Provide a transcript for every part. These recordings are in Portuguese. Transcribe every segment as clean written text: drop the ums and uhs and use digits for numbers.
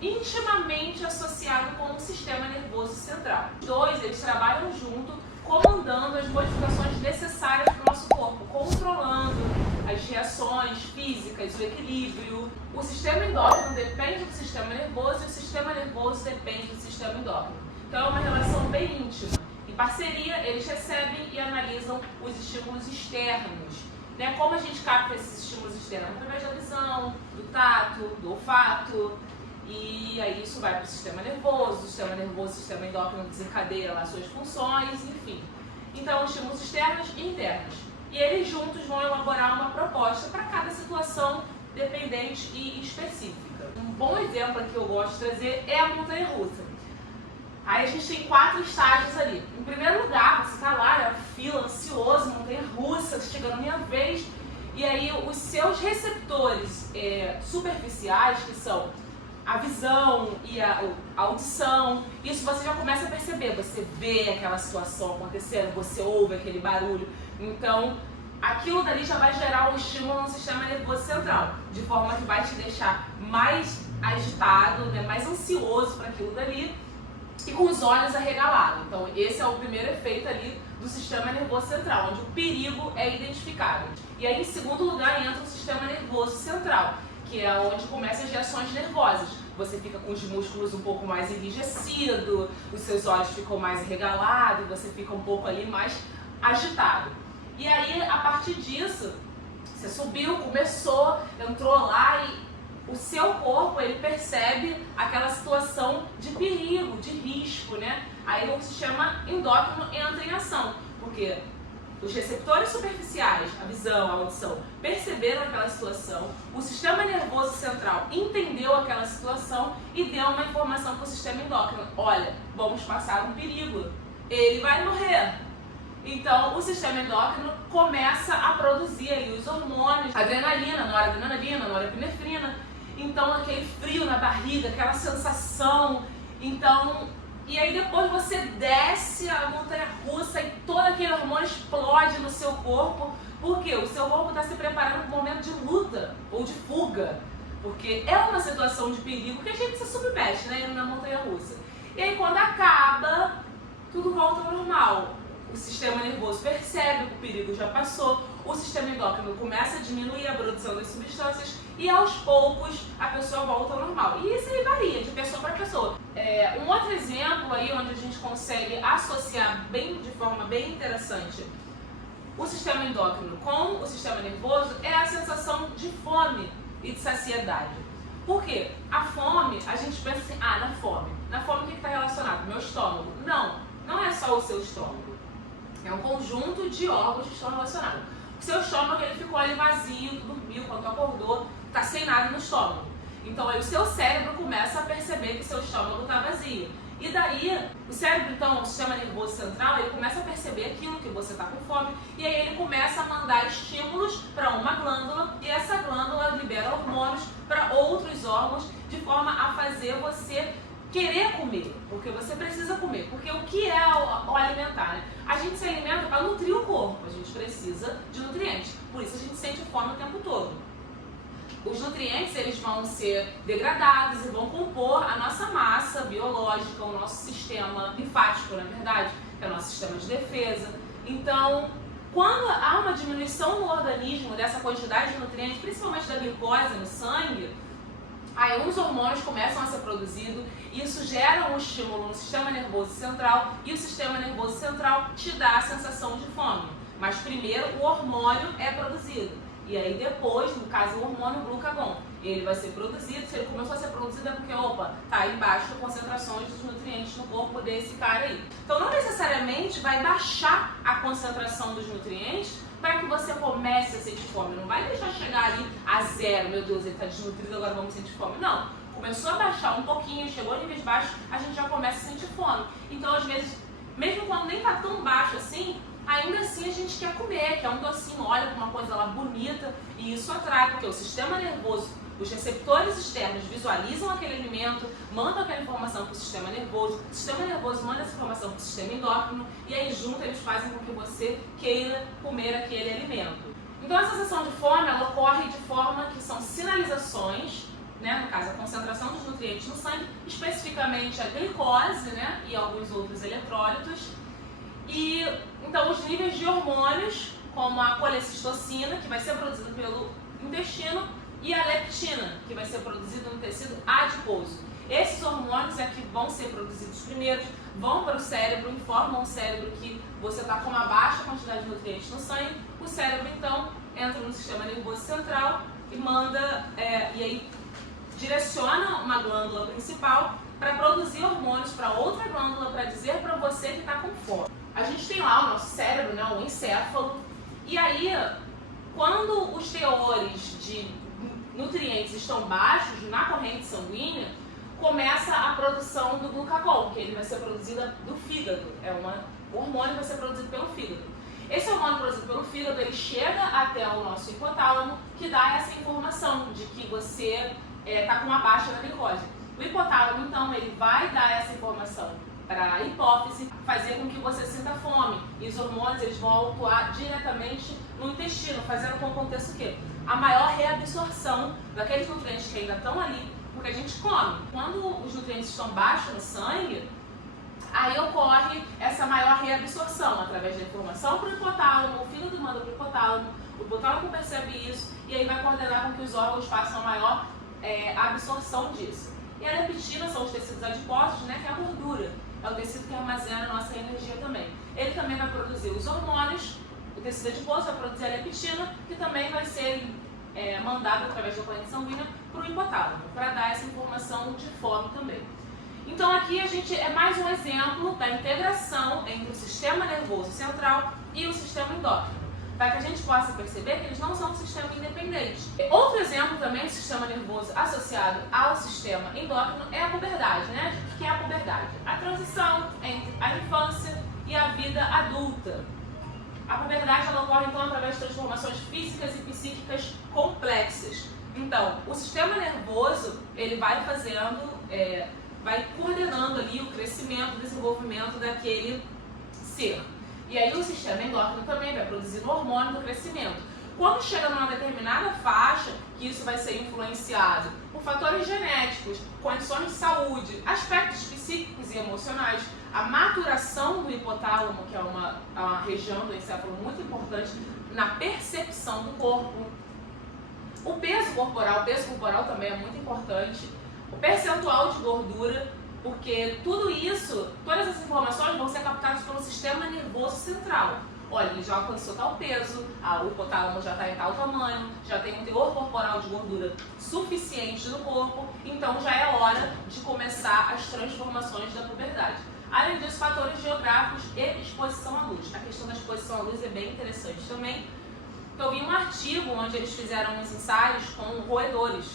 intimamente associado com o sistema nervoso central. Os dois, eles trabalham junto, comandando as modificações necessárias para o nosso corpo, controlando as reações físicas, o equilíbrio. O sistema endócrino depende do sistema nervoso e o sistema nervoso depende do sistema endócrino. Então é uma relação bem íntima. Em parceria, eles recebem e analisam os estímulos externos. Como a gente capta esses estímulos externos? Através da visão, do tato, do olfato. E aí isso vai para o sistema nervoso, o sistema endócrino desencadeia lá suas funções, enfim. Então, estímulos externos e internos. E eles juntos vão elaborar uma proposta para cada situação dependente e específica. Um bom exemplo que eu gosto de trazer é a montanha-russa. Aí a gente tem 4 estágios ali. Em primeiro lugar, você está lá, na fila, ansioso, montanha-russa, chegando a minha vez. E aí os seus receptores superficiais, que são a visão e a audição, isso você já começa a perceber, você vê aquela situação acontecendo, você ouve aquele barulho, então aquilo dali já vai gerar um estímulo no sistema nervoso central, de forma que vai te deixar mais agitado, mais ansioso para aquilo dali e com os olhos arregalados. Então esse é o primeiro efeito ali do sistema nervoso central, onde o perigo é identificado. E aí em segundo lugar entra o sistema nervoso central, que é onde começam as reações nervosas. Você fica com os músculos um pouco mais enrijecidos, os seus olhos ficam mais arregalados, você fica um pouco ali mais agitado. E aí, a partir disso, você subiu, começou, entrou lá e o seu corpo, ele percebe aquela situação de perigo, de risco, Aí o sistema endócrino entra em ação, porque os receptores superficiais, a visão, a audição, perceberam aquela situação, o sistema nervoso central entendeu aquela situação e deu uma informação para o sistema endócrino. Olha, vamos passar um perigo, ele vai morrer. Então, o sistema endócrino começa a produzir aí os hormônios, adrenalina, noradrenalina, norepinefrina. Então, aquele frio na barriga, aquela sensação. E aí depois você desce a montanha-russa e todo aquele hormônio explode no seu corpo, porque o seu corpo está se preparando para um momento de luta ou de fuga, porque é uma situação de perigo que a gente se submete, na montanha-russa. E aí quando acaba, tudo volta ao normal. O sistema nervoso percebe que o perigo já passou, o sistema endócrino começa a diminuir a produção das substâncias e aos poucos a pessoa volta ao normal. E isso aí varia de pessoa para pessoa. Um outro exemplo aí onde a gente consegue associar de forma bem interessante o sistema endócrino com o sistema nervoso é a sensação de fome e de saciedade. Por quê? A fome, a gente pensa assim, na fome. Na fome o que está relacionado? Meu estômago. Não é só o seu estômago. É um conjunto de órgãos que estão relacionados. O seu estômago, ele ficou ali vazio, dormiu, quando acordou, está sem nada no estômago. Então aí o seu cérebro começa a perceber que seu estômago está vazio. E daí, o cérebro, então, o sistema nervoso central, ele começa a perceber aquilo que você está com fome, e aí ele começa a mandar estímulos para uma glândula, e essa glândula libera hormônios para outros órgãos, de forma a fazer você querer comer, porque você precisa comer. Porque o que é o alimentar? A gente se alimenta para nutrir o corpo, a gente precisa de nutrientes, por isso a gente sente fome o tempo todo. Os nutrientes, eles vão ser degradados e vão compor a nossa massa biológica, o nosso sistema linfático, na verdade, que é o nosso sistema de defesa. Então, quando há uma diminuição no organismo dessa quantidade de nutrientes, principalmente da glicose no sangue, aí os hormônios começam a ser produzidos, e isso gera um estímulo no sistema nervoso central, e o sistema nervoso central te dá a sensação de fome. Mas primeiro o hormônio é produzido. E aí depois, no caso, o hormônio glucagon, ele vai ser produzido. Se ele começou a ser produzido é porque, tá embaixo concentrações dos nutrientes no corpo desse cara aí. Então não necessariamente vai baixar a concentração dos nutrientes para que você comece a sentir fome. Não vai deixar chegar ali a zero, meu Deus, ele está desnutrido, agora vamos sentir fome. Não, começou a baixar um pouquinho, chegou a níveis baixos, a gente já começa a sentir fome. Então às vezes, mesmo quando nem está tão baixo assim, ainda assim a gente quer comer, quer um docinho, olha com uma coisa lá bonita, e isso atrai, porque o sistema nervoso, os receptores externos visualizam aquele alimento, mandam aquela informação para o sistema nervoso manda essa informação para o sistema endócrino, e aí junto eles fazem com que você queira comer aquele alimento. Então a sensação de fome, ela ocorre de forma que são sinalizações né, no caso a concentração dos nutrientes no sangue, especificamente a glicose, né, e alguns outros eletrólitos. E então os níveis de hormônios, como a colecistocina, que vai ser produzida pelo intestino, e a leptina, que vai ser produzida no tecido adiposo. Esses hormônios é que vão ser produzidos primeiros, vão para o cérebro, informam o cérebro que você está com uma baixa quantidade de nutrientes no sangue. O cérebro então entra no sistema nervoso central e manda, e aí direciona uma glândula principal para produzir hormônios para outra glândula para dizer para você que está com fome. A gente tem lá o nosso cérebro, né, o encéfalo, e aí quando os teores de nutrientes estão baixos na corrente sanguínea, começa a produção do glucagon, que ele vai ser produzido do fígado. O hormônio vai ser produzido pelo fígado. Esse hormônio produzido pelo fígado, ele chega até o nosso hipotálamo, que dá essa informação de que você está com uma baixa na glicose. O hipotálamo, então, ele vai dar essa informação para a hipófise, fazer com que você sinta fome. E os hormônios, eles vão atuar diretamente no intestino, fazendo com que aconteça o quê? A maior reabsorção daqueles nutrientes que ainda estão ali, porque a gente come. Quando os nutrientes estão baixos no sangue, aí ocorre essa maior reabsorção através da informação para o hipotálamo, o fígado manda para o hipotálamo percebe isso e aí vai coordenar com que os órgãos façam a maior absorção disso. E a leptina são os tecidos adiposos, né, que é a gordura, é o tecido que armazena a nossa energia também. Ele também vai produzir os hormônios, o tecido adiposo vai produzir a leptina, que também vai ser mandado através da corrente sanguínea para o hipotálamo, para dar essa informação de fome também. Então aqui a gente é mais um exemplo da integração entre o sistema nervoso central e o sistema endócrino, para que a gente possa perceber que eles não são um sistema independente. Outro exemplo também do sistema nervoso associado ao sistema endócrino é a puberdade, né? O que é a puberdade? A transição entre a infância e a vida adulta. A puberdade ela ocorre então através de transformações físicas e psíquicas complexas. Então, o sistema nervoso ele vai fazendo, vai coordenando ali o crescimento, o desenvolvimento daquele ser. E aí o sistema endócrino também vai produzir o hormônio do crescimento. Quando chega numa determinada faixa, que isso vai ser influenciado por fatores genéticos, condições de saúde, aspectos psíquicos e emocionais, a maturação do hipotálamo, que é uma região do encéfalo muito importante na percepção do corpo, o peso corporal também é muito importante, o percentual de gordura, porque tudo isso, todas essas informações vão ser captadas pelo sistema nervoso central. Olha, ele já alcançou tal peso, o hipotálamo já está em tal tamanho, já tem um teor corporal de gordura suficiente no corpo, então já é hora de começar as transformações da puberdade. Além disso, fatores geográficos e exposição à luz. A questão da exposição à luz é bem interessante também. Eu vi um artigo onde eles fizeram uns ensaios com roedores.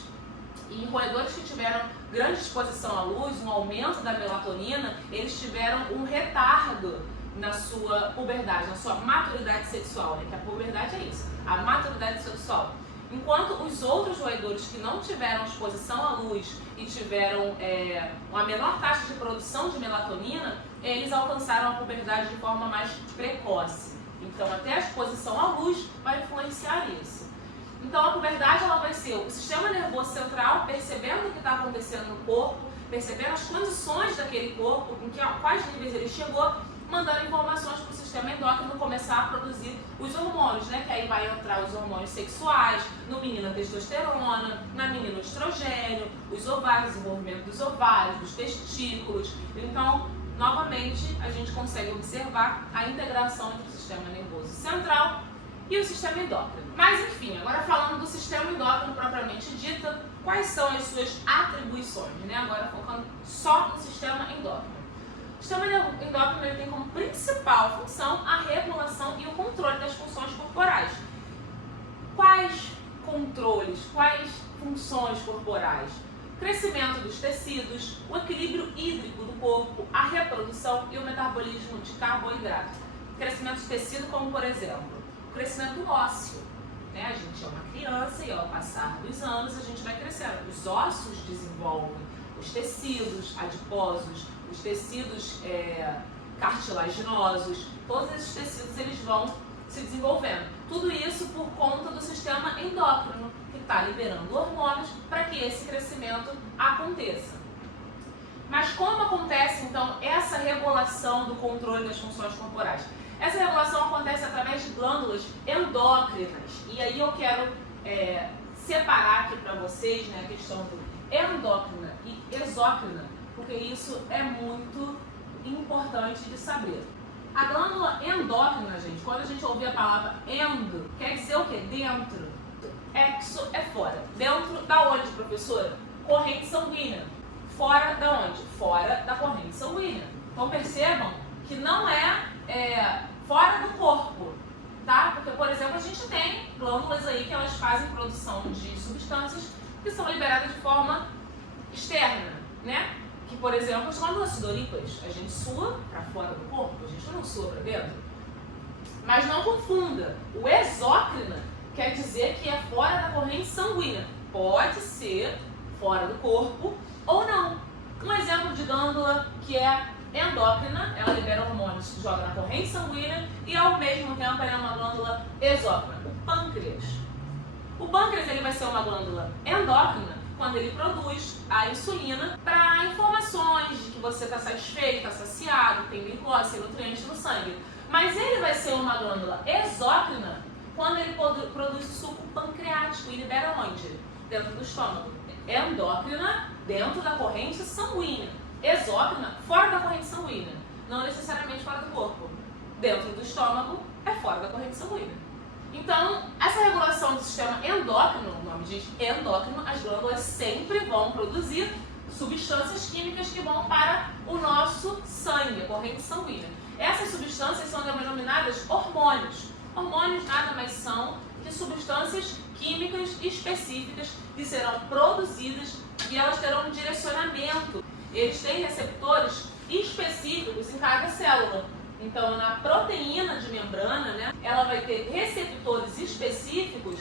E em roedores que tiveram grande exposição à luz, um aumento da melatonina, eles tiveram um retardo na sua puberdade, na sua maturidade sexual, né? Que a puberdade é isso, a maturidade sexual. Enquanto os outros roedores que não tiveram exposição à luz e tiveram uma menor taxa de produção de melatonina, eles alcançaram a puberdade de forma mais precoce. Então, até a exposição à luz vai influenciar isso. Então, a puberdade ela vai ser o sistema nervoso central percebendo o que está acontecendo no corpo, percebendo as condições daquele corpo, em quais níveis ele chegou, mandando informações para o sistema endócrino começar a produzir os hormônios, né? Que aí vai entrar os hormônios sexuais, no menino a testosterona, na menina o estrogênio, os ovários, o desenvolvimento dos ovários, dos testículos. Então, novamente, a gente consegue observar a integração entre o sistema nervoso central e o sistema endócrino. Mas enfim, agora falando do sistema endócrino propriamente dito, quais são as suas atribuições, né? Agora focando só no sistema endócrino. O sistema endócrino ele tem como principal função a regulação e o controle das funções corporais. Quais controles, quais funções corporais? Crescimento dos tecidos, o equilíbrio hídrico do corpo, a reprodução e o metabolismo de carboidrato. Crescimento de tecido, como por exemplo, o crescimento ósseo. Né? A gente é uma criança e ao passar dos anos a gente vai crescendo. Os ossos desenvolvem, os tecidos adiposos, os tecidos cartilaginosos, todos esses tecidos eles vão se desenvolvendo. Tudo isso por conta do sistema endócrino, que está liberando hormônios para que esse crescimento aconteça. Mas como acontece, então, essa regulação do controle das funções corporais? Essa regulação acontece através de glândulas endócrinas. E aí eu quero separar aqui para vocês, né, a questão do endócrina e exócrina, porque isso é muito importante de saber. A glândula endócrina, gente, quando a gente ouvir a palavra endo, quer dizer o quê? Dentro. Exo é fora. Dentro da onde, professora? Corrente sanguínea. Fora da onde? Fora da corrente sanguínea. Então percebam que não é fora do corpo, tá? Porque, por exemplo, a gente tem glândulas aí que elas fazem produção de substâncias que são liberadas de forma externa, né? Que, por exemplo, as glândulas sudoríparas, a gente sua para fora do corpo, a gente não sua para dentro. Mas não confunda, o exócrina quer dizer que é fora da corrente sanguínea. Pode ser fora do corpo ou não. Um exemplo de glândula que é endócrina, ela libera hormônios que joga na corrente sanguínea e ao mesmo tempo ela é uma glândula exócrina, o pâncreas. O pâncreas ele vai ser uma glândula endócrina quando ele produz a insulina para informações de que você está satisfeito, está saciado, tem glicose, tem nutrientes no sangue. Mas ele vai ser uma glândula exócrina quando ele produz suco pancreático e libera onde? Dentro do estômago. Endócrina, dentro da corrente sanguínea. Exócrina, fora da corrente sanguínea. Não necessariamente fora do corpo. Dentro do estômago, é fora da corrente sanguínea. Então, essa regulação do sistema endócrino, o nome diz endócrino, as glândulas sempre vão produzir substâncias químicas que vão para o nosso sangue, a corrente sanguínea. Essas substâncias são denominadas hormônios. Hormônios nada mais são que substâncias químicas específicas que serão produzidas e elas terão um direcionamento. Eles têm receptores específicos em cada célula. Então, na proteína de membrana, né, ela vai ter receptores específicos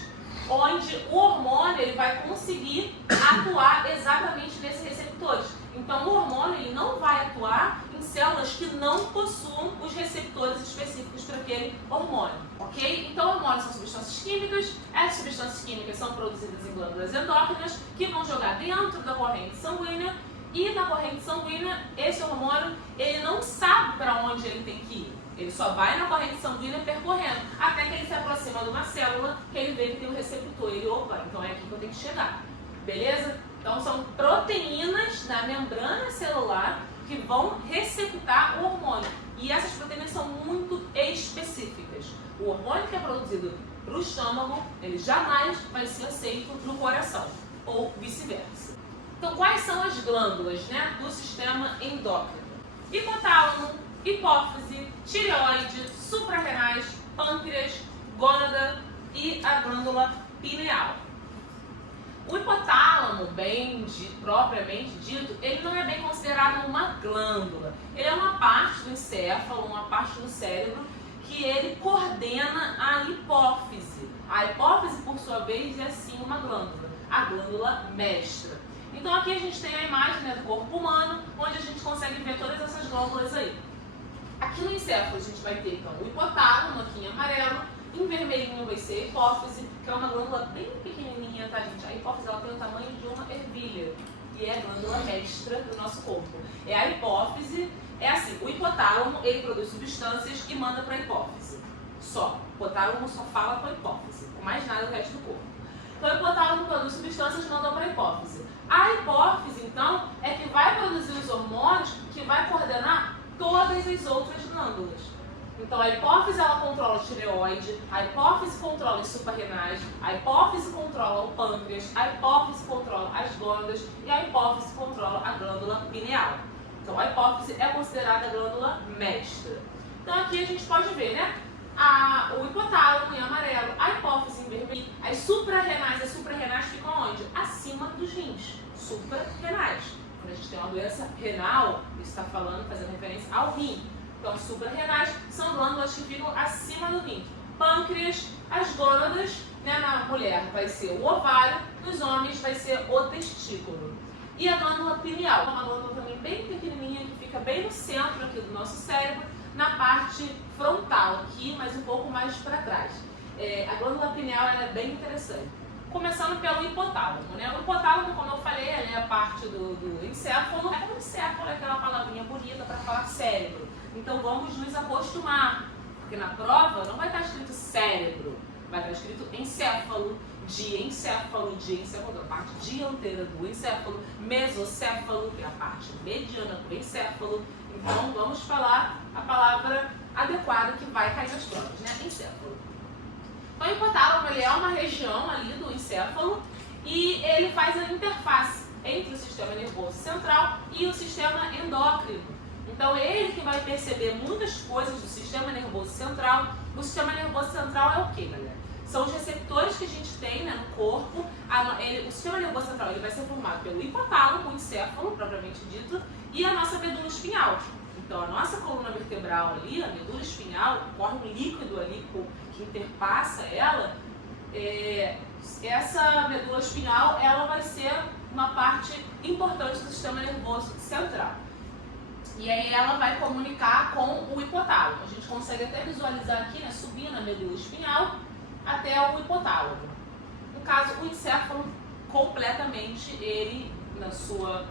onde o hormônio ele vai conseguir atuar exatamente nesses receptores. Então, o hormônio ele não vai atuar em células que não possuam os receptores específicos para aquele hormônio, ok? Então, hormônios são substâncias químicas, essas substâncias químicas são produzidas em glândulas endócrinas que vão jogar dentro da corrente sanguínea. E na corrente sanguínea, esse hormônio, ele não sabe para onde ele tem que ir. Ele só vai na corrente sanguínea percorrendo, até que ele se aproxima de uma célula, que ele vê que tem um receptor. Ele, opa, então é aqui que eu tenho que chegar. Beleza? Então são proteínas na membrana celular que vão receptar o hormônio. E essas proteínas são muito específicas. O hormônio que é produzido para o estômago, ele jamais vai ser aceito no coração, ou vice-versa. Então, quais são as glândulas, né, do sistema endócrino? Hipotálamo, hipófise, tireoide, suprarrenais, pâncreas, gônada e a glândula pineal. O hipotálamo, propriamente dito, ele não é bem considerado uma glândula. Ele é uma parte do encéfalo, uma parte do cérebro, que ele coordena a hipófise. A hipófise, por sua vez, é sim uma glândula, a glândula mestra. Então aqui a gente tem a imagem, né, do corpo humano, onde a gente consegue ver todas essas glândulas aí. Aqui no encéfalo a gente vai ter então o hipotálamo, aqui em amarelo, em vermelhinho vai ser a hipófise, que é uma glândula bem pequenininha, tá, gente? A hipófise ela tem o tamanho de uma ervilha e é a glândula mestra do nosso corpo. É a hipófise, é assim, o hipotálamo ele produz substâncias e manda para a hipófise. Só, o hipotálamo só fala com a hipófise, com mais nada do resto do corpo. Então o hipotálamo produz substâncias e manda para a hipófise. A hipófise, então, é que vai produzir os hormônios que vai coordenar todas as outras glândulas. Então, a hipófise, ela controla o tireoide, a hipófise controla os suprarrenais, a hipófise controla o pâncreas, a hipófise controla as gônadas e a hipófise controla a glândula pineal. Então, a hipófise é considerada a glândula mestra. Então, aqui a gente pode ver, né? O hipotálamo em amarelo, a hipófise em vermelho, as suprarrenais ficam onde? Acima dos rins, suprarrenais. Quando a gente tem uma doença renal, isso está falando, fazendo referência ao rim. Então, suprarrenais são glândulas que ficam acima do rim. Pâncreas, as gônadas, né, na mulher vai ser o ovário, nos homens vai ser o testículo. E a glândula pineal, uma glândula também bem pequenininha, que fica bem no centro aqui do nosso cérebro, na parte frontal aqui, mas um pouco mais para trás. A glândula pineal ela é bem interessante. Começando pelo hipotálamo, né? O hipotálamo, como eu falei, é a parte do encéfalo. O encéfalo é aquela palavrinha bonita para falar cérebro. Então vamos nos acostumar, porque na prova não vai estar escrito cérebro, vai estar escrito encéfalo, diencéfalo, a parte dianteira do encéfalo, mesocéfalo, que é a parte mediana do encéfalo. Então vamos falar a palavra adequada que vai cair nas provas, né? Encéfalo. Então, o hipotálamo ele é uma região ali do encéfalo e ele faz a interface entre o sistema nervoso central e o sistema endócrino. Então, ele que vai perceber muitas coisas do sistema nervoso central. O sistema nervoso central é o que, galera? São os receptores que a gente tem, né, no corpo. O sistema nervoso central ele vai ser formado pelo hipotálamo, o encéfalo, propriamente dito, e a nossa medula espinhal. Então, a nossa coluna vertebral ali, a medula espinhal, corre um líquido ali que interpassa ela. Essa medula espinhal, ela vai ser uma parte importante do sistema nervoso central. E aí ela vai comunicar com o hipotálamo. A gente consegue até visualizar aqui, né, subindo a medula espinhal até o hipotálamo. No caso, o encéfalo, completamente, ele, na sua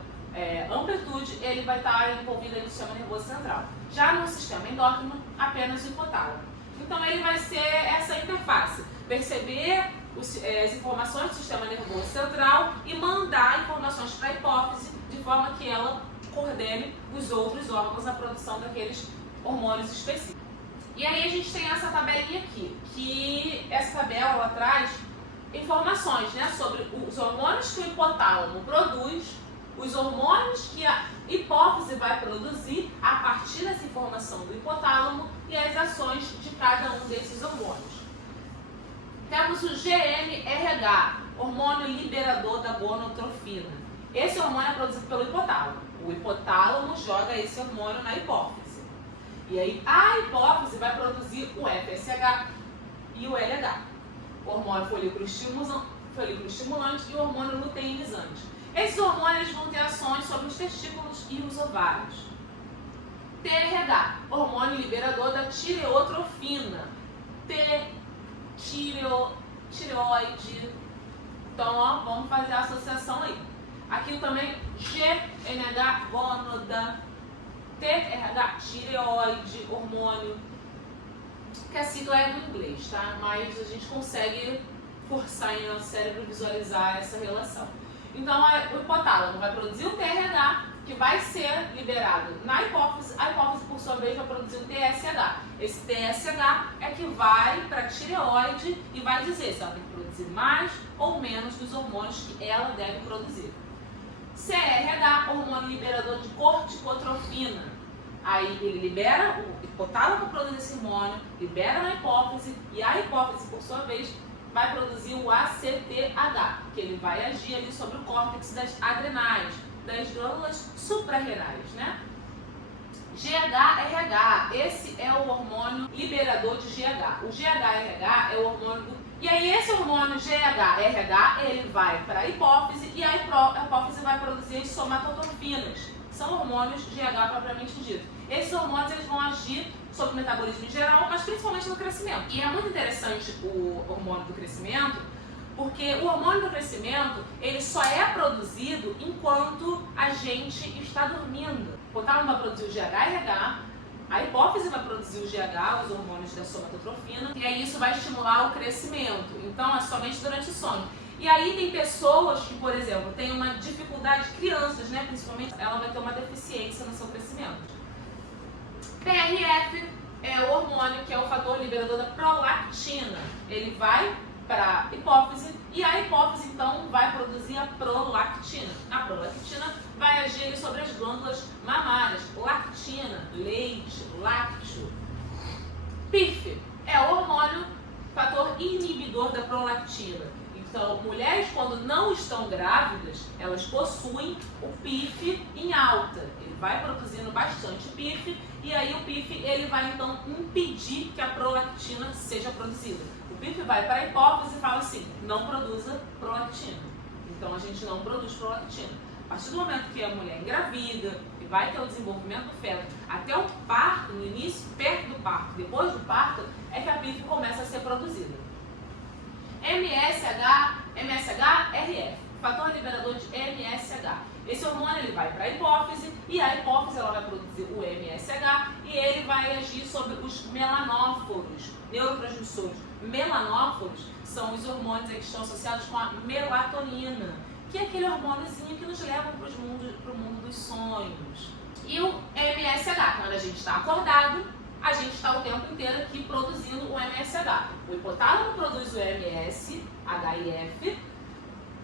amplitude, ele vai estar envolvido aí no sistema nervoso central. Já no sistema endócrino, apenas o hipotálamo. Então ele vai ser essa interface, perceber as informações do sistema nervoso central e mandar informações para a hipófise de forma que ela coordene os outros órgãos na produção daqueles hormônios específicos. E aí a gente tem essa tabelinha aqui, que essa tabela ela traz informações, né, sobre os hormônios que o hipotálamo produz, os hormônios que a hipófise vai produzir a partir dessa informação do hipotálamo e as ações de cada um desses hormônios. Temos o GnRH, hormônio liberador da gonotrofina. Esse hormônio é produzido pelo hipotálamo. O hipotálamo joga esse hormônio na hipófise. E aí a hipófise vai produzir o FSH e o LH. O hormônio folículo estimulante e o hormônio luteinizante. Esses hormônios vão ter ações sobre os testículos e os ovários. TRH, hormônio liberador da tireotrofina. Tireoide. Então, ó, vamos fazer a associação aí. Aqui também GnH, gônada. TRH, tireoide, hormônio. Que a sigla é no inglês, tá? Mas a gente consegue forçar em nosso cérebro visualizar essa relação. Então, o hipotálamo vai produzir o TRH, que vai ser liberado na hipófise. A hipófise, por sua vez, vai produzir o TSH. Esse TSH é que vai para a tireoide e vai dizer se ela tem que produzir mais ou menos dos hormônios que ela deve produzir. CRH, hormônio liberador de corticotrofina. Aí ele libera, o hipotálamo produz esse hormônio, libera na hipófise e a hipófise, por sua vez, vai produzir o ACTH, que ele vai agir ali sobre o córtex das adrenais, das glândulas suprarrenais, né? GHRH, esse é o hormônio liberador de GH. O GHRH é o hormônio do... E aí esse hormônio GHRH, ele vai para a hipófise e a hipófise vai produzir as somatotrofinas. São hormônios GH propriamente dito. Esses hormônios eles vão agir sobre o metabolismo em geral, mas principalmente no crescimento. E é muito interessante o hormônio do crescimento, porque o hormônio do crescimento ele só é produzido enquanto a gente está dormindo. O hipotálamo vai produzir o GHRH, a hipófise vai produzir o GH, os hormônios da somatotrofina, e aí isso vai estimular o crescimento. Então é somente durante o sono. E aí tem pessoas que, por exemplo, têm uma dificuldade, crianças, né, principalmente, ela vai ter uma deficiência no seu crescimento. PRF é o hormônio que é o fator liberador da prolactina. Ele vai para a hipófise e a hipófise então vai produzir a prolactina. A prolactina vai agir sobre as glândulas mamárias, lactina, leite, lácteo. PIF é o hormônio fator inibidor da prolactina. Então, mulheres quando não estão grávidas, elas possuem o PIF em alta. Ele vai produzindo bastante PIF e aí o PIF ele vai então impedir que a prolactina seja produzida. O PIF vai para a hipófise e fala assim, não produza prolactina. Então a gente não produz prolactina. A partir do momento que a mulher engravida, que vai ter o desenvolvimento do feto, até o parto, no início, perto do parto, depois do parto, é que a PIF começa a ser produzida. MSH-RF, fator liberador de MSH. Esse hormônio ele vai para a hipófise e a hipófise ela vai produzir o MSH e ele vai agir sobre os melanóforos, neurotransmissores. Melanóforos são os hormônios que estão associados com a melatonina, que é aquele hormôniozinho que nos leva para o mundo dos sonhos. E o MSH, quando a gente está acordado, a gente está o tempo inteiro aqui produzindo o MSH. O hipotálamo produz o MSHIF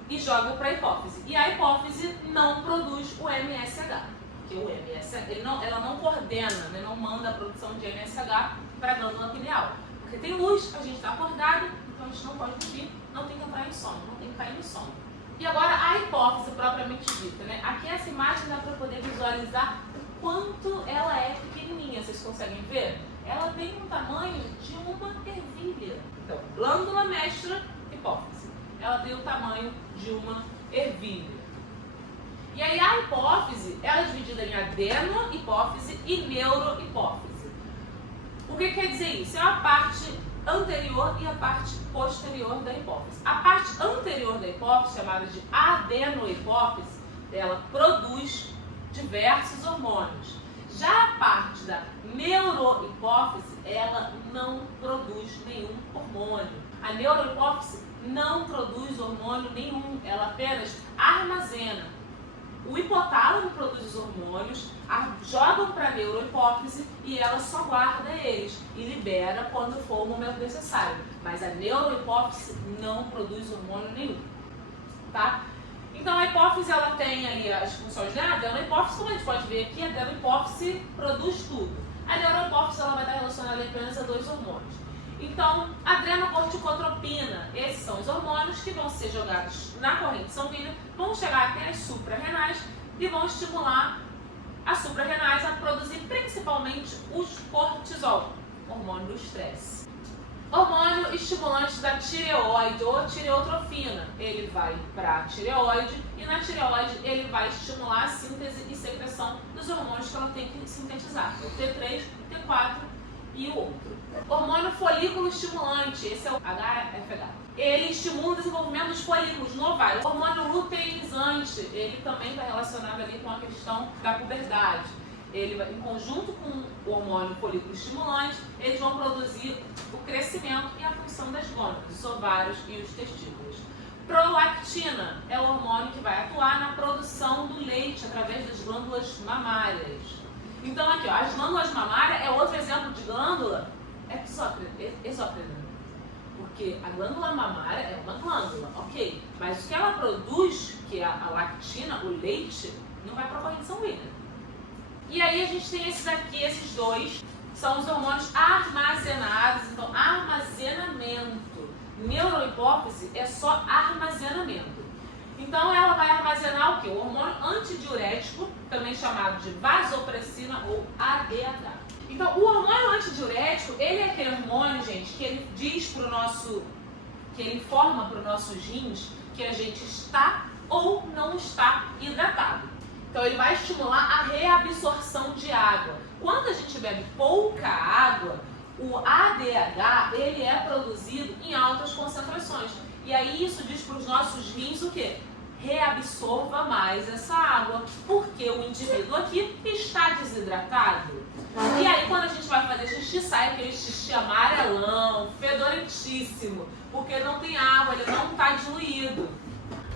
e joga para a hipófise. E a hipófise não produz o MSH, porque o MSH, ela não coordena, né, não manda a produção de MSH para a glândula pineal. Porque tem luz, a gente está acordado, então a gente não pode dormir, não tem que entrar em sono, não tem que cair no sono. E agora a hipófise propriamente dita, né? Aqui essa imagem dá para poder visualizar o quanto ela é pequenininha, vocês conseguem ver? Ela tem um tamanho de uma ervilha. Então, glândula mestra, hipófise. Ela tem o tamanho de uma ervilha. E aí a hipófise, ela é dividida em adeno-hipófise e neurohipófise. O que quer dizer isso? É a parte anterior e a parte posterior da hipófise. A parte anterior da hipófise, chamada de adenohipófise, ela produz diversos hormônios. Já a parte da neurohipófise, ela não produz nenhum hormônio. A neurohipófise não produz hormônio nenhum, ela apenas armazena. O hipotálamo produz os hormônios, jogam para a neurohipófise e ela só guarda eles e libera quando for o momento necessário. Mas a neurohipófise não produz hormônio nenhum, tá? Então a hipófise ela tem ali as funções da adenohipófise, como a gente pode ver aqui, a adenohipófise produz tudo. A neurohipófise ela vai estar relacionada apenas a dois hormônios. Então, adrenocorticotropina, esses são os hormônios que vão ser jogados na corrente sanguínea, vão chegar até as suprarrenais e vão estimular as suprarrenais a produzir principalmente os cortisol, hormônio do estresse. Hormônio estimulante da tireoide ou tireotrofina, ele vai para a tireoide e na tireoide ele vai estimular a síntese e secreção dos hormônios que ela tem que sintetizar, o T3, o T4 e o outro. Hormônio folículo estimulante, esse é o HFH. Ele estimula o desenvolvimento dos folículos no ovário. Hormônio luteinizante, ele também está relacionado ali com a questão da puberdade. Ele, em conjunto com o hormônio folículo estimulante, eles vão produzir o crescimento e a função das gônadas, os ovários e os testículos. Prolactina é o hormônio que vai atuar na produção do leite através das glândulas mamárias. Então aqui, ó, as glândulas mamárias é outro exemplo de glândula exócrina. Porque a glândula mamária é uma glândula, ok? Mas o que ela produz, que é a lactina, o leite, não vai para a corrente sanguínea. E aí a gente tem esses aqui, esses dois, são os hormônios armazenados. Então, armazenamento. Neurohipófise é só armazenamento. Então, ela vai armazenar o quê? O hormônio antidiurético, também chamado de vasopressina ou ADH. Então, o hormônio antidiurético, ele é aquele hormônio, gente, que ele diz pro nosso, que ele informa para os nossos rins que a gente está ou não está hidratado. Então, ele vai estimular a reabsorção de água. Quando a gente bebe pouca água, o ADH, ele é produzido em altas concentrações. E aí, isso diz para os nossos rins o quê? Reabsorva mais essa água, porque o indivíduo aqui está desidratado. E aí, quando a gente vai fazer xixi, sai aquele xixi amarelão, fedorentíssimo, porque não tem água, ele não está diluído.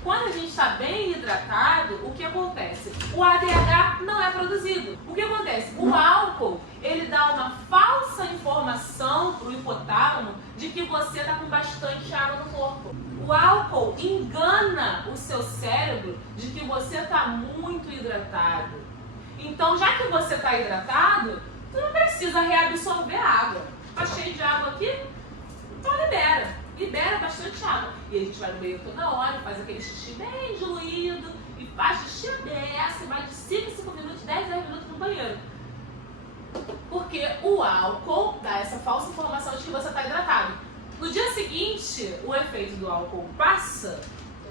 Quando a gente está bem hidratado, o que acontece? O ADH não é produzido. O que acontece? O álcool, ele dá uma falsa informação para o hipotálamo de que você está com bastante água no corpo. O álcool engana o seu cérebro de que você está muito hidratado. Então, já que você está hidratado, você não precisa reabsorver a água. Está cheio de água aqui? Então libera. Libera bastante água. E a gente vai no banheiro toda hora, faz aquele xixi bem diluído, e faz xixi dessa, e vai de 5 em 5 minutos, 10 minutos no banheiro. Porque o álcool dá essa falsa informação de que você está hidratado. No dia seguinte, o efeito do álcool passa,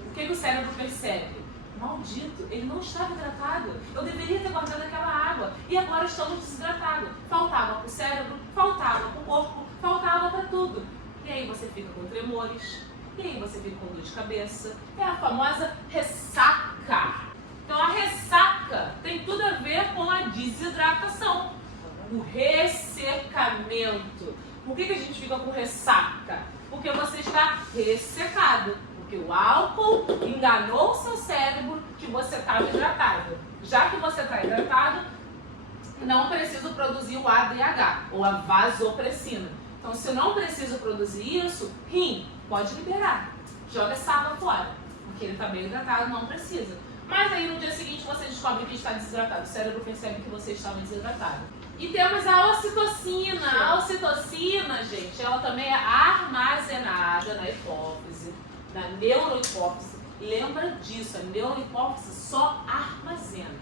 o que o cérebro percebe? maldito, ele não estava hidratado. Eu deveria ter guardado aquela água. E agora estamos desidratados. Faltava para o cérebro, faltava para o corpo, faltava para tudo. E aí você fica com tremores, e aí você fica com dor de cabeça. É a famosa ressaca. Então a ressaca tem tudo a ver com a desidratação. O ressecamento. Por que a gente fica com ressaca? Porque você está ressecado. Porque o álcool enganou o seu cérebro que você estava hidratado. Já que você está hidratado, não preciso produzir o ADH, ou a vasopressina. Então, se eu não preciso produzir isso, rim, pode liberar. Joga essa água fora. Porque ele está bem hidratado, não precisa. Mas aí no dia seguinte você descobre que está desidratado. O cérebro percebe que você estava desidratado. E temos a ocitocina. A ocitocina, gente, ela também é armazenada na hipófise, na neurohipófise. Lembra disso, a neurohipófise só armazena.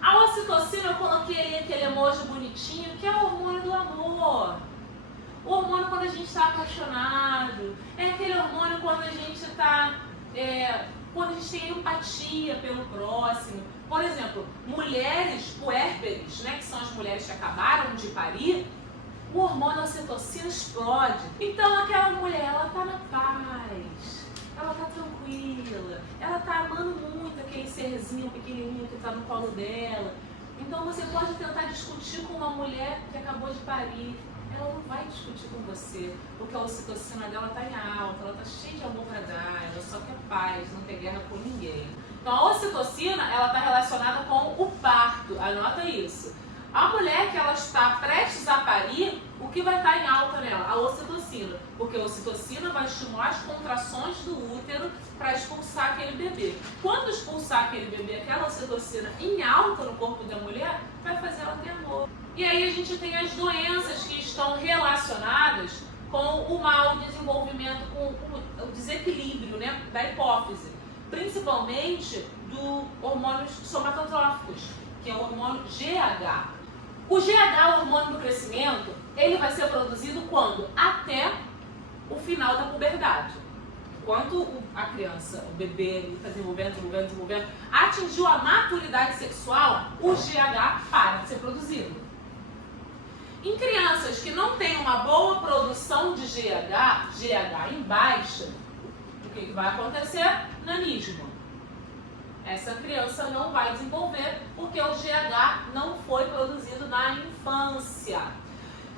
A ocitocina, eu coloquei ali aquele emoji bonitinho, que é o hormônio do amor. O hormônio quando a gente está apaixonado. É aquele hormônio quando a gente está... quando a gente tem empatia pelo próximo. Por exemplo, mulheres puérperes, né, que são as mulheres que acabaram de parir, o hormônio ocitocina explode. Então aquela mulher, ela está na paz, ela está tranquila, ela está amando muito aquele serzinho pequenininho que está no colo dela. Então você pode tentar discutir com uma mulher que acabou de parir. Ela não vai discutir com você, porque a ocitocina dela está em alta, ela está cheia de amor para dar, ela só quer paz, não quer guerra com ninguém. Então a ocitocina, ela está relacionada com o parto, anota isso. A mulher que ela está prestes a parir, o que vai estar em alta nela? A ocitocina, porque a ocitocina vai estimular as contrações do útero para expulsar aquele bebê. Quando expulsar aquele bebê, aquela ocitocina em alta no corpo da mulher, vai fazer ela ter amor. E aí a gente tem as doenças que estão relacionadas com o mau desenvolvimento, com o desequilíbrio, né, da hipófise, principalmente do hormônios somatotróficos, que é o hormônio GH. O GH, o hormônio do crescimento, ele vai ser produzido quando? Até o final da puberdade. Enquanto a criança, o bebê, está desenvolvendo, atingiu a maturidade sexual, o GH para de ser produzido. Em crianças que não têm uma boa produção de GH em baixa, o que vai acontecer? Nanismo. Essa criança não vai desenvolver porque o GH não foi produzido na infância.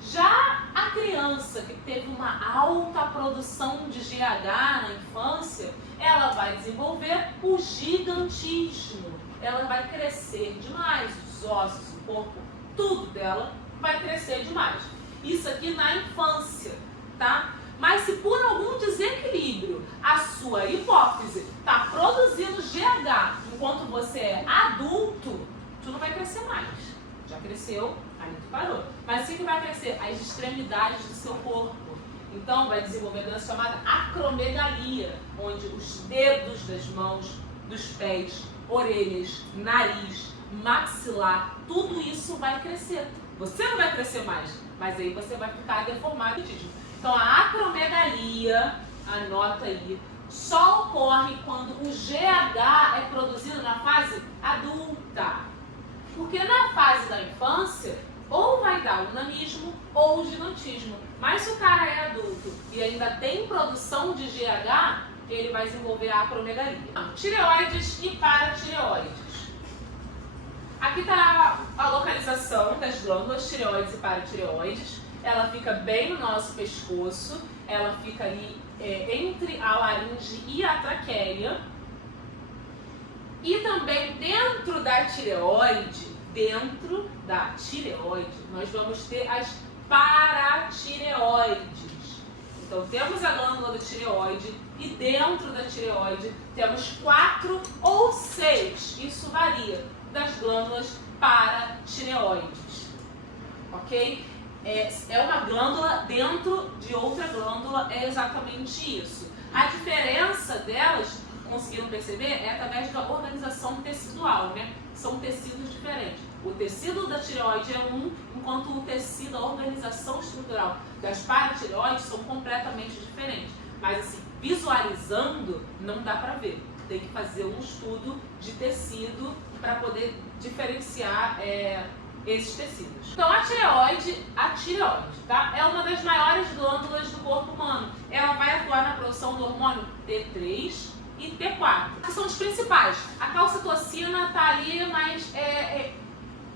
Já a criança que teve uma alta produção de GH na infância, ela vai desenvolver o gigantismo. Ela vai crescer demais, os ossos, o corpo, tudo dela vai crescer demais. Isso aqui na infância, tá? Mas se por algum desequilíbrio a sua hipófise está produzindo GH enquanto você é adulto, tu não vai crescer mais. Já cresceu, aí tu parou. Mas sim que vai crescer as extremidades do seu corpo. Então vai desenvolver a doença chamada acromegalia, onde os dedos das mãos, dos pés, orelhas, nariz, maxilar, tudo isso vai crescer. Você não vai crescer mais, mas aí você vai ficar deformado. Então a acromegalia, anota aí, só ocorre quando o GH é produzido na fase adulta. Porque na fase da infância, ou vai dar o nanismo ou o gigantismo. Mas se o cara é adulto e ainda tem produção de GH, ele vai desenvolver a acromegalia. Tireoides e paratireoides. Aqui está a localização das glândulas tireoides e paratireoides. Ela fica bem no nosso pescoço, ela fica ali entre a laringe e a traqueia. E também dentro da tireoide, nós vamos ter as paratireoides. Então temos a glândula da tireoide e dentro da tireoide temos 4 ou 6, isso varia, das glândulas paratireoides, ok? É uma glândula dentro de outra glândula, é exatamente isso. A diferença delas, conseguiram perceber, é através da organização tecidual, né? São tecidos diferentes. O tecido da tireoide é um, enquanto o tecido, a organização estrutural das paratireoides são completamente diferentes. Mas assim, visualizando, não dá pra ver. tem que fazer um estudo de tecido para poder diferenciar esses tecidos. Então a tireoide, tá? É uma das maiores glândulas do corpo humano. Ela vai atuar na produção do hormônio T3 e T4, que são os principais. A calcitocina tá ali, mas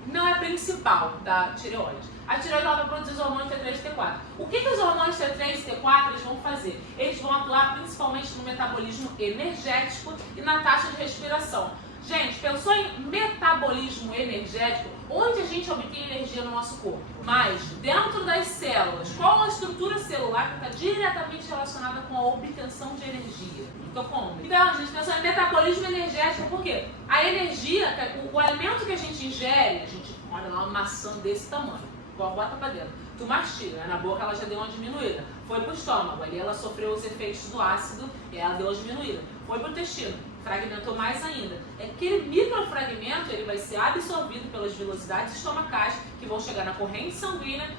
não é principal da tireoide. A tireoide ela vai produzir os hormônios T3 e T4. O que os hormônios T3 e T4 eles vão fazer? Eles vão atuar principalmente no metabolismo energético e na taxa de respiração. Gente, pensou em metabolismo energético? Onde a gente obtém energia no nosso corpo? Mas dentro das células, qual a estrutura celular que está diretamente relacionada com a obtenção de energia? Mitocôndria. Então, a gente pensou em metabolismo energético, por quê? A energia, o alimento que a gente ingere, a gente olha lá uma maçã desse tamanho, bota pra dentro. Tu mastiga, na boca ela já deu uma diminuída. Foi pro estômago, ali ela sofreu os efeitos do ácido e ela deu uma diminuída. Foi pro intestino, fragmentou mais ainda. Aquele microfragmento ele vai ser absorvido pelas velocidades estomacais que vão chegar na corrente sanguínea.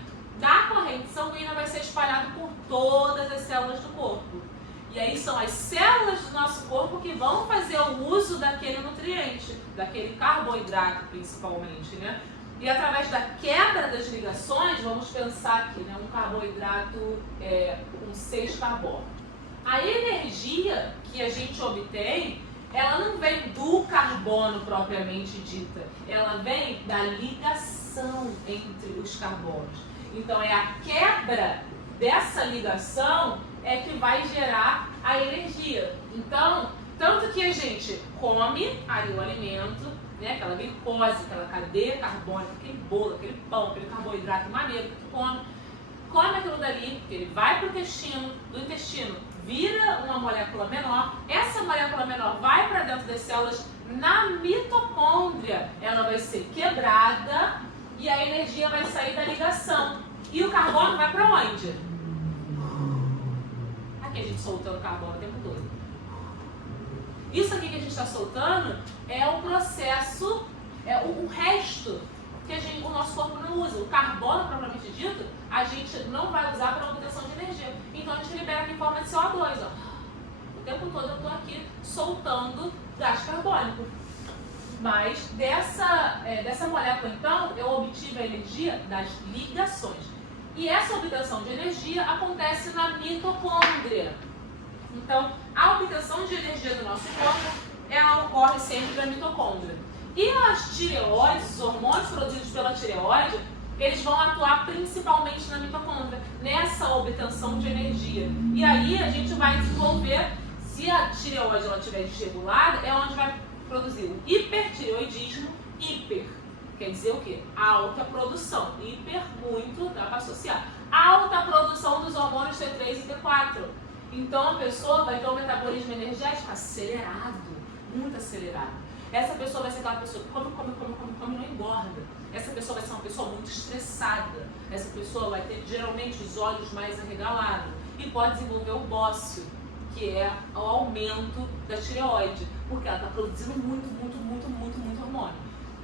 Da corrente sanguínea vai ser espalhado por todas as células do corpo. E aí são as células do nosso corpo que vão fazer o uso daquele nutriente, daquele carboidrato principalmente, né? E através da quebra das ligações, vamos pensar aqui, né, um carboidrato com 6 carbonos. A energia que a gente obtém, ela não vem do carbono propriamente dita, ela vem da ligação entre os carbonos. Então é a quebra dessa ligação que vai gerar a energia. Então, tanto que a gente come aí o alimento, né, aquela glicose, aquela cadeia carbônica, aquele bolo, aquele pão, aquele carboidrato maneiro que tu come aquilo dali, ele vai para o intestino, do intestino vira uma molécula menor, essa molécula menor vai para dentro das células, na mitocôndria ela vai ser quebrada e a energia vai sair da ligação. E o carbono vai para onde? Aqui a gente soltando carbono o tempo todo. Isso aqui que a gente está soltando é o processo, o resto que o nosso corpo não usa. O carbono, propriamente dito, a gente não vai usar para obtenção de energia. Então a gente libera aqui em forma de CO2. Ó. O tempo todo eu estou aqui soltando gás carbônico. Mas dessa molécula, então, eu obtive a energia das ligações. E essa obtenção de energia acontece na mitocôndria. Então, a obtenção de energia do nosso corpo, ela ocorre sempre na mitocôndria. E as tireoides, os hormônios produzidos pela tireoide, eles vão atuar principalmente na mitocôndria, nessa obtenção de energia. E aí a gente vai desenvolver, se a tireoide ela estiver desregulada, é onde vai produzir o hipertireoidismo. Hiper quer dizer o quê? Alta produção. Hiper, muito, dá para associar. Alta produção dos hormônios T3 e T4. Então a pessoa vai ter um metabolismo energético acelerado, muito acelerado. Essa pessoa vai ser aquela pessoa que come, não engorda. Essa pessoa vai ser uma pessoa muito estressada. Essa pessoa vai ter geralmente os olhos mais arregalados e pode desenvolver o bócio, que é o aumento da tireoide, porque ela está produzindo muito hormônio.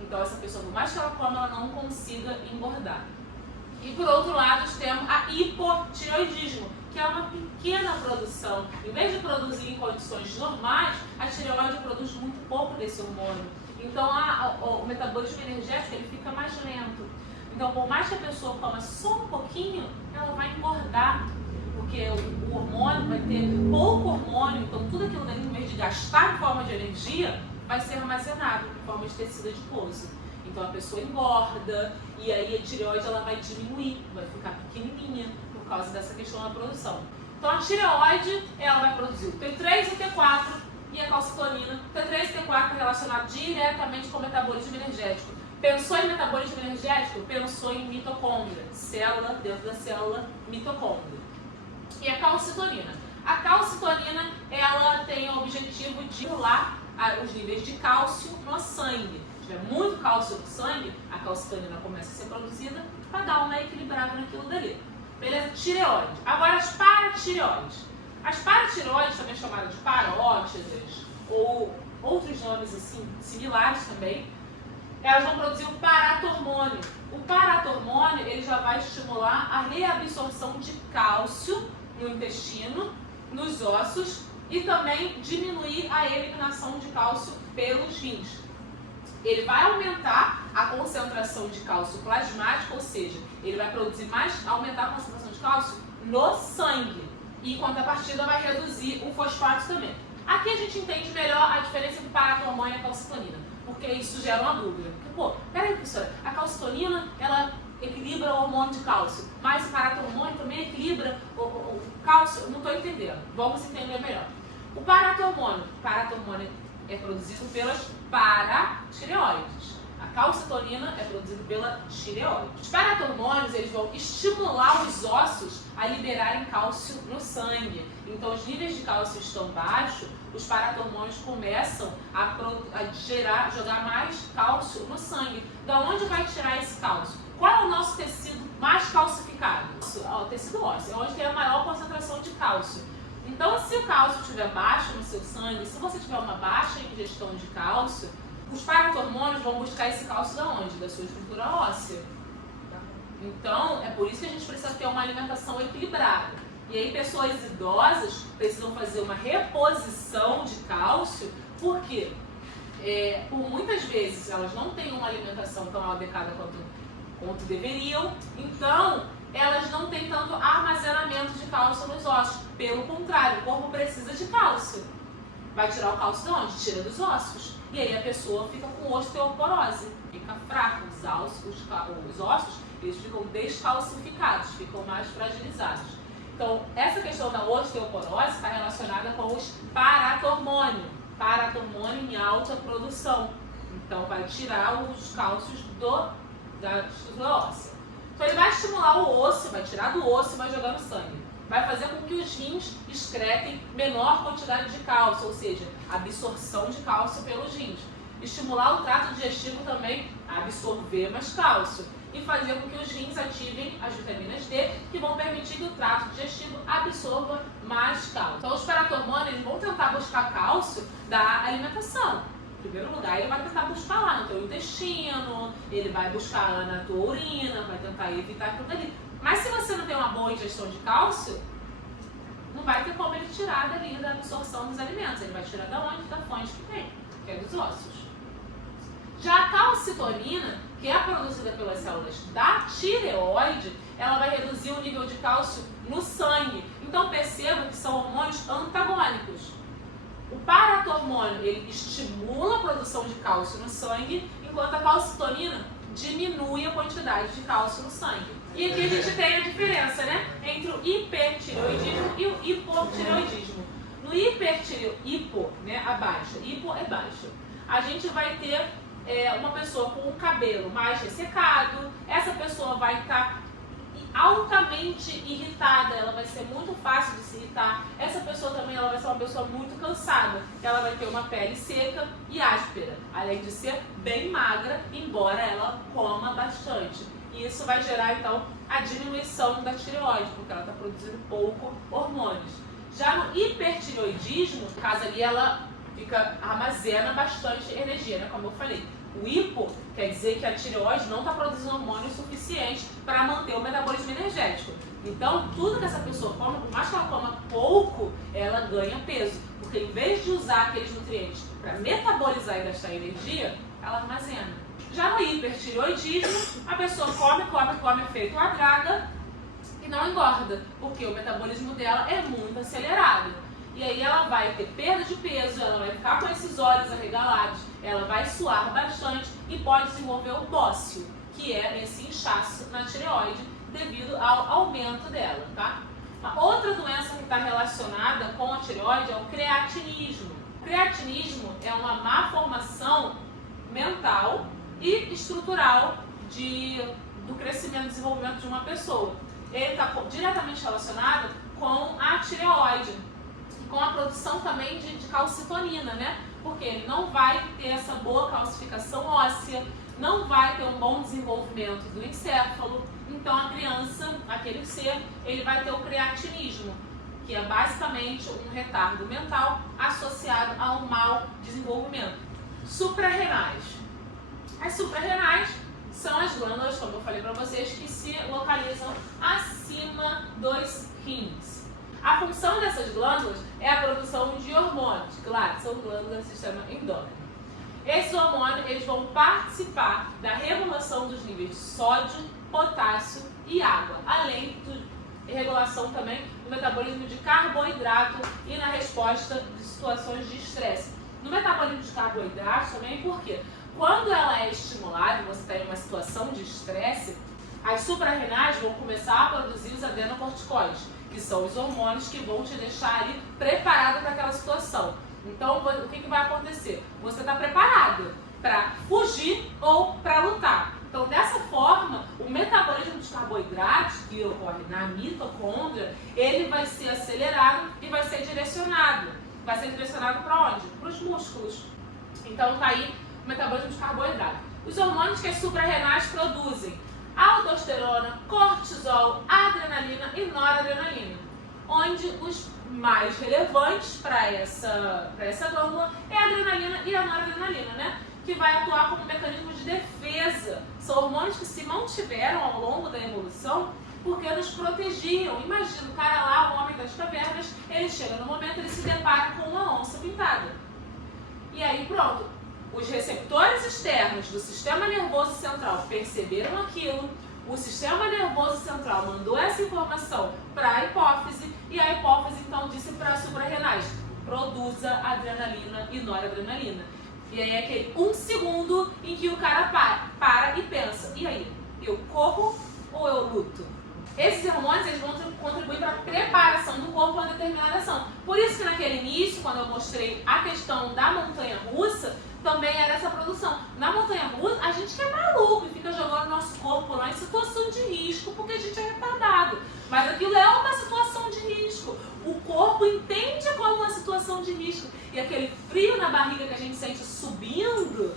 Então essa pessoa, por mais que ela coma, ela não consiga engordar. E por outro lado, temos a hipotireoidismo, que é uma pequena produção. Em vez de produzir em condições normais, a tireoide produz muito pouco desse hormônio. Então o metabolismo energético ele fica mais lento. Então por mais que a pessoa coma só um pouquinho, ela vai engordar. Porque o hormônio vai ter pouco hormônio, então tudo aquilo dali, em vez de gastar em forma de energia, vai ser armazenado em forma de tecido adiposo. Então a pessoa engorda e aí a tireoide ela vai diminuir, vai ficar pequenininha por causa dessa questão da produção. Então a tireoide ela vai produzir o T3 e T4 e a calcitonina. T3 e T4 relacionado diretamente com o metabolismo energético. Pensou em metabolismo energético? Pensou em mitocôndria, célula dentro da célula mitocôndria. E a calcitonina. A calcitonina ela tem o objetivo de regular os níveis de cálcio no sangue. Se tiver muito cálcio no sangue, a calcitonina começa a ser produzida para dar uma equilibrada naquilo dali. Beleza? Tireoide. Agora as paratireoides. As paratireoides, também chamadas de parótidas, ou outros nomes assim, similares também, elas vão produzir o paratormônio. O paratormônio ele já vai estimular a reabsorção de cálcio no intestino, nos ossos e também diminuir a eliminação de cálcio pelos rins. Ele vai aumentar a concentração de cálcio plasmático, ou seja, ele vai produzir mais, aumentar a concentração de cálcio no sangue. E em contrapartida vai reduzir o fosfato também. Aqui a gente entende melhor a diferença entre paratormônio e a calcitonina, porque isso gera uma dúvida. Porque, pô, peraí, professora, a calcitonina, ela equilibra o hormônio de cálcio, mas o paratormônio também equilibra o cálcio? Eu não estou entendendo. Vamos entender melhor. O paratormônio é produzido pelas paratireoides. A calcitonina é produzida pela tireoide. Os paratormônios, eles vão estimular os ossos a liberarem cálcio no sangue. Então, os níveis de cálcio estão baixos, os paratormônios começam a jogar mais cálcio no sangue. Da onde vai tirar esse cálcio? Qual é o nosso tecido mais calcificado? O tecido ósseo, é onde tem a maior concentração de cálcio. Então, se o cálcio estiver baixo no seu sangue, se você tiver uma baixa ingestão de cálcio, os paratormônios vão buscar esse cálcio da onde? Da sua estrutura óssea. Então, é por isso que a gente precisa ter uma alimentação equilibrada. E aí, pessoas idosas precisam fazer uma reposição de cálcio, porque por muitas vezes elas não têm uma alimentação tão adequada quanto deveriam, então elas não têm tanto armazenamento de cálcio nos ossos. Pelo contrário, o corpo precisa de cálcio. Vai tirar o cálcio de onde? Tira dos ossos. E aí a pessoa fica com osteoporose, fica fraca, os ossos eles ficam descalcificados, ficam mais fragilizados. Então, essa questão da osteoporose está relacionada com os paratormônio em alta produção. Então, vai tirar os cálcios da estrutura óssea. Então, ele vai estimular o osso, vai tirar do osso e vai jogar no sangue. Vai fazer com que os rins excretem menor quantidade de cálcio, ou seja, absorção de cálcio pelos rins. Estimular o trato digestivo também a absorver mais cálcio. E fazer com que os rins ativem as vitaminas D, que vão permitir que o trato digestivo absorva mais cálcio. Então, os paratormônios vão tentar buscar cálcio da alimentação. Em primeiro lugar, ele vai tentar buscar lá no teu intestino, ele vai buscar lá na tua urina, vai tentar evitar aquilo dali. Mas se você não tem uma boa ingestão de cálcio, não vai ter como ele tirar dali da absorção dos alimentos. Ele vai tirar da onde? Da fonte que tem, que é dos ossos. Já a calcitonina, que é produzida pelas células da tireoide, ela vai reduzir o nível de cálcio no sangue. Então perceba que são hormônios antagônicos. O paratormônio, ele estimula a produção de cálcio no sangue, enquanto a calcitonina diminui a quantidade de cálcio no sangue. E aqui a gente tem a diferença, né, entre o hipertireoidismo e o hipotireoidismo. No hipo, né, abaixo, hipo é baixo, a gente vai ter uma pessoa com o cabelo mais ressecado, essa pessoa vai estar altamente irritada, ela vai ser muito fácil de se irritar. Essa pessoa também ela vai ser uma pessoa muito cansada, ela vai ter uma pele seca e áspera, além de ser bem magra, embora ela coma bastante. E isso vai gerar então a diminuição da tireoide, porque ela está produzindo pouco hormônios. Já no hipertireoidismo, no caso ali ela armazena bastante energia, né? Como eu falei. O hipo quer dizer que a tireoide não está produzindo hormônio suficiente para manter o metabolismo energético. Então, tudo que essa pessoa come, por mais que ela coma pouco, ela ganha peso. Porque em vez de usar aqueles nutrientes para metabolizar e gastar energia, ela armazena. Já no hipertireoidismo, a pessoa come feito uma draga e não engorda, porque o metabolismo dela é muito acelerado. E aí ela vai ter perda de peso, ela vai ficar com esses olhos arregalados, ela vai suar bastante e pode desenvolver o bócio, que é esse inchaço na tireoide devido ao aumento dela, tá? Uma outra doença que está relacionada com a tireoide é o creatinismo. O creatinismo é uma má formação mental e estrutural do crescimento e desenvolvimento de uma pessoa. Ele está diretamente relacionado com a tireoide, com a produção também de calcitonina, né? Porque ele não vai ter essa boa calcificação óssea, não vai ter um bom desenvolvimento do encéfalo, então a criança, aquele ser, ele vai ter o creatinismo, que é basicamente um retardo mental associado a um mau desenvolvimento. Suprarrenais. As suprarrenais são as glândulas, como eu falei para vocês, que se localizam acima dos rins. A função dessas glândulas é a produção de hormônios, claro, são glândulas do sistema endócrino. Esses hormônios eles vão participar da regulação dos níveis de sódio, potássio e água, além da regulação também do metabolismo de carboidrato e na resposta de situações de estresse. No metabolismo de carboidrato também, por quê? Quando ela é estimulada, você está em uma situação de estresse, as suprarrenais vão começar a produzir os adrenocorticoides, que são os hormônios que vão te deixar ali preparado para aquela situação. Então, o que vai acontecer? Você está preparado para fugir ou para lutar. Então, dessa forma, o metabolismo dos carboidratos que ocorre na mitocôndria, ele vai ser acelerado e vai ser direcionado. Vai ser direcionado para onde? Para os músculos. Então, está aí o metabolismo dos carboidratos. Os hormônios que as suprarrenais produzem: aldosterona, cortisol, adrenalina e noradrenalina. Onde os mais relevantes para essa glândula é a adrenalina e a noradrenalina, né? Que vai atuar como mecanismo de defesa. São hormônios que se mantiveram ao longo da evolução porque nos protegiam. Imagina o cara lá, o homem das cavernas, ele chega no momento, ele se depara com uma onça pintada. E aí pronto, os receptores externos do sistema nervoso central perceberam aquilo, o sistema nervoso central mandou essa informação para a hipófise e a hipófise então disse para as suprarrenais: produza adrenalina e noradrenalina. E aí é aquele 1 segundo em que o cara para e pensa: e aí, eu corro ou eu luto? Esses hormônios eles vão contribuir para a preparação do corpo para uma determinada ação. Por isso que naquele início, quando eu mostrei a questão da montanha-russa, também era essa produção. Na montanha-russa, a gente que é maluco e fica jogando nosso corpo lá em situação de risco porque a gente é retardado. Mas aquilo é uma situação de risco. O corpo entende como uma situação de risco. E aquele frio na barriga que a gente sente subindo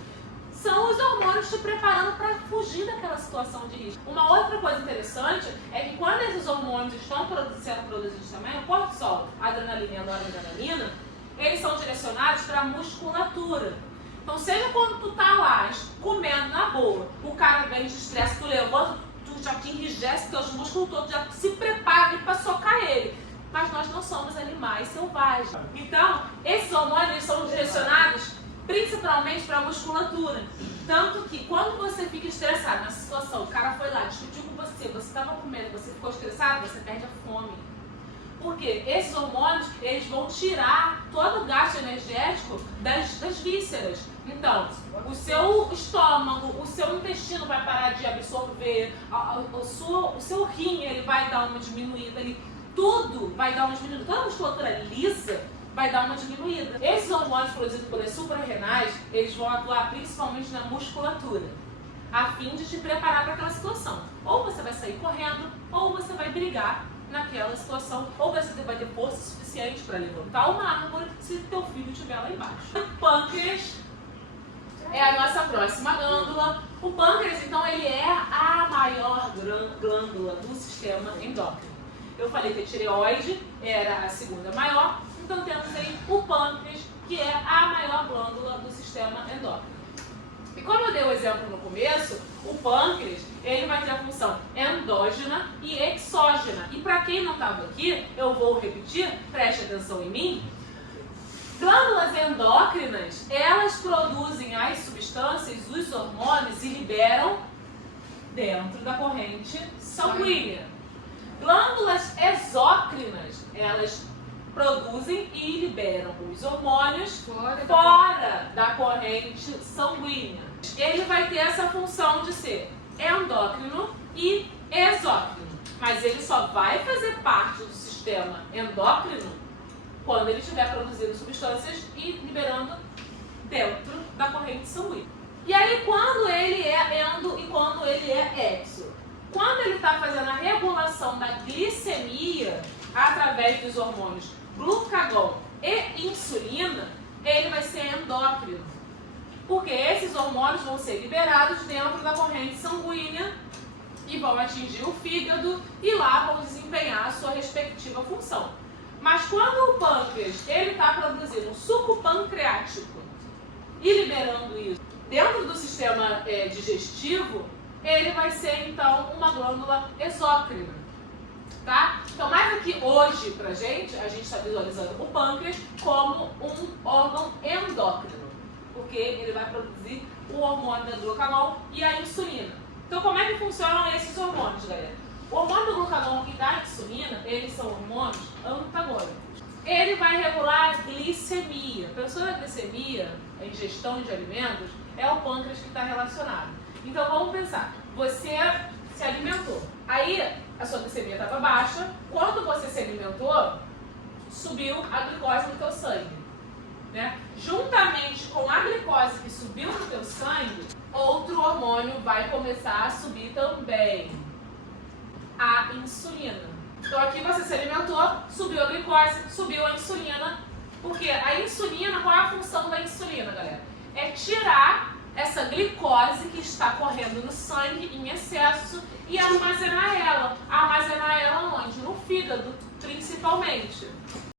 são os hormônios te preparando para fugir daquela situação de risco. Uma outra coisa interessante é que quando esses hormônios estão sendo produzidos também, o cortisol, a adrenalina e a noradrenalina, eles são direcionados para a musculatura. Então, seja quando tu tá lá comendo na boa, o cara vem de estresse, tu levanta, tu já te enrijece, teus músculos todos já se preparam para socar ele. Mas nós não somos animais selvagens. Então, esses hormônios são direcionados principalmente para a musculatura. Tanto que quando você fica estressado nessa situação, o cara foi lá, discutiu com você estava comendo, você ficou estressado, você perde a fome. Porque esses hormônios, eles vão tirar todo o gasto energético das vísceras. Então, o seu estômago, o seu intestino vai parar de absorver, o seu rim ele vai dar uma diminuída ali. Tudo vai dar uma diminuída. Toda a musculatura lisa vai dar uma diminuída. Esses hormônios produzidos pelas suprarrenais, eles vão atuar principalmente na musculatura, a fim de te preparar para aquela situação. Ou você vai sair correndo, ou você vai brigar naquela situação, ou você vai ter força suficiente para levantar uma árvore se teu filho estiver lá embaixo. O pâncreas é a nossa próxima glândula. O pâncreas, então, ele é a maior glândula do sistema endócrino. Eu falei que a tireoide era a segunda maior, então temos aí o pâncreas, que é a maior glândula do sistema endócrino. E como eu dei o exemplo no começo, o pâncreas, ele vai ter a função endógena e exógena. E para quem não estava aqui, eu vou repetir, preste atenção em mim. Glândulas endócrinas, elas produzem as substâncias, os hormônios e liberam dentro da corrente sanguínea. Glândulas exócrinas, elas produzem e liberam os hormônios fora da corrente sanguínea. Ele vai ter essa função de ser endócrino e exócrino, mas ele só vai fazer parte do sistema endócrino quando ele estiver produzindo substâncias e liberando dentro da corrente sanguínea. E aí, quando ele é endo e quando ele é exo? Quando ele está fazendo a regulação da glicemia através dos hormônios glucagon e insulina, ele vai ser endócrino. Porque esses hormônios vão ser liberados dentro da corrente sanguínea e vão atingir o fígado e lá vão desempenhar a sua respectiva função. Mas quando o pâncreas ele está produzindo um suco pancreático e liberando isso dentro do sistema digestivo, ele vai ser então uma glândula exócrina, tá? Então, mais aqui hoje pra gente, a gente está visualizando o pâncreas como um órgão endócrino, porque ele vai produzir o hormônio do glucagon e a insulina. Então, como é que funcionam esses hormônios, galera? O hormônio do glucagon e da insulina, eles são hormônios antagônicos. Ele vai regular a glicemia. Pensou na glicemia, a ingestão de alimentos, é o pâncreas que está relacionado. Então, vamos pensar. Você se alimentou. Aí, a sua glicemia estava baixa. Quando você se alimentou, subiu a glicose no teu sangue. Né? Juntamente com a glicose que subiu no teu sangue, outro hormônio vai começar a subir também. A insulina. Então aqui você se alimentou, subiu a glicose, subiu a insulina. Porque a insulina, qual é a função da insulina, galera? É tirar essa glicose que está correndo no sangue em excesso e armazenar ela. Armazenar ela onde? No fígado, principalmente.